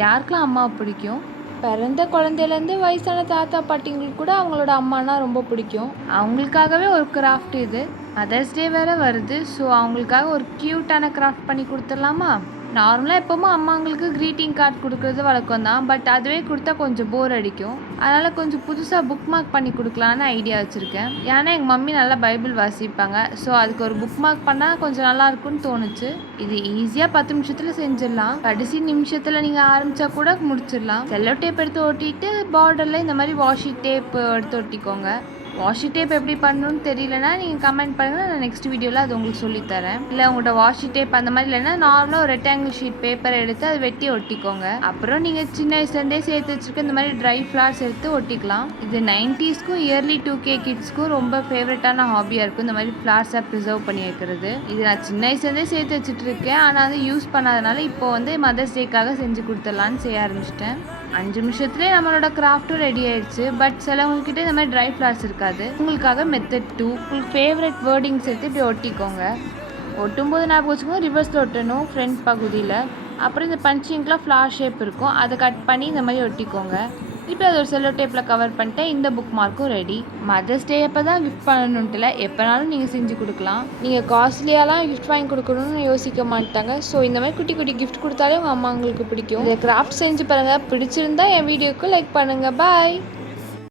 யாருக்கெல்லாம் அம்மாவை பிடிக்கும்? பிறந்த குழந்தையிலேருந்து வயசான தாத்தா பாட்டிங்களுக்கு கூட அவங்களோட அம்மானா ரொம்ப பிடிக்கும். அவங்களுக்காகவே ஒரு கிராஃப்ட் இது. மதர்ஸ் டே வேறு வருது. ஸோ அவங்களுக்காக ஒரு க்யூட்டான கிராஃப்ட் பண்ணி கொடுத்துடலாமா? நார்மலாக எப்போவுமே அம்மாங்களுக்கு க்ரீட்டிங் கார்டு கொடுக்குறது வழக்கம் தான். பட் அதுவே கொடுத்தா கொஞ்சம் போர் அடிக்கும். அதனால் கொஞ்சம் புதுசாக புக் மார்க் பண்ணி கொடுக்கலான்னு ஐடியா வச்சுருக்கேன். ஏன்னா எங்கள் மம்மி நல்லா பைபிள் வாசிப்பாங்க. ஸோ அதுக்கு ஒரு புக் மார்க் பண்ணால் கொஞ்சம் நல்லாயிருக்குன்னு தோணுச்சு. இது ஈஸியாக 10 நிமிஷத்தில் செஞ்சிடலாம். கடைசி நிமிஷத்தில் நீங்கள் ஆரம்பித்தா கூட முடிச்சிடலாம். செல்லோ டேப் எடுத்து ஒட்டிட்டு பார்டரில் இந்த மாதிரி வாஷி டேப் எடுத்து ஒட்டிக்கோங்க. வாஷி டேப் எப்படி பண்ணணும்னு தெரியலனா நீங்கள் கமெண்ட் பண்ணுங்கள். நான் நெக்ஸ்ட் வீடியோவில் அது உங்களுக்கு சொல்லித்தரேன். இல்லை உங்கள்கிட்ட வாஷி டேப் அந்த மாதிரி இல்லைன்னா நார்மலாக ஒரு ரெக்டாங்கிள் ஷீட் பேப்பர் எடுத்து அதை வெட்டி ஒட்டிக்கோங்க. அப்புறம் நீங்கள் சின்ன வயசுலேருந்தே சேர்த்து வச்சுருக்க இந்த மாதிரி ட்ரை ஃப்ளார்ஸ் எடுத்து ஒட்டிக்கலாம். இது 90ஸ்க்கும் இயர்லி 2K கிட்ஸ்க்கும் ரொம்ப ஃபேவரட்டான ஹாபியாக இருக்கும். இந்த மாதிரி ஃப்ளார்ஸை ப்ரிசர்வ் பண்ணி வைக்கிறது. இது நான் சின்ன வயசுலேருந்தே சேர்த்து வச்சுட்டு இருக்கேன். ஆனால் வந்து யூஸ் பண்ணாதனால இப்போ வந்து மதர்ஸ் டேக்காக செஞ்சு கொடுத்துடலான்னு செய்ய ஆரம்பிச்சிட்டேன். 5 நிமிஷத்துலேயே நம்மளோட கிராஃப்ட்டும் ரெடி ஆயிடுச்சு. பட் சிலவங்கக்கிட்ட இந்த மாதிரி ட்ரை ஃப்ளார்ஸ் இருக்காது. உங்களுக்காக மெத்தட் 2. உங்களுக்கு ஃபேவரட் வேர்டிங்ஸ் எடுத்து இப்படி ஒட்டிக்கோங்க. ஒட்டும்போது ஞாபகம் வச்சுக்கோங்க, ரிவர்ஸில் ஒட்டணும் ஃப்ரண்ட் பகுதியில். அப்புறம் இந்த பஞ்சிங்க்கெலாம் ஃப்ளார் ஷேப் இருக்கும், அதை கட் பண்ணி இந்த மாதிரி ஒட்டிக்கோங்க. இப்போ அது ஒரு செல்லோ டேப்பில் கவர் பண்ணிட்டு இந்த புக் மார்க்கும் ரெடி. மதர்ஸ் டே அப்போ தான் கிஃப்ட் பண்ணணுன்ட்டு இல்லை, எப்போனாலும் நீங்கள் செஞ்சு கொடுக்கலாம். நீங்கள் காஸ்ட்லியாலாம் கிஃப்ட் வாங்கி கொடுக்கணும்னு யோசிக்க மாட்டாங்க. ஸோ இந்த மாதிரி குட்டி குட்டி கிஃப்ட் கொடுத்தாலே உங்கள் அம்மா உங்களுக்கு பிடிக்கும். இந்த கிராஃப்ட் செஞ்சு பாருங்கள். பிடிச்சிருந்தா என் வீடியோக்கு லைக் பண்ணுங்கள். பாய்.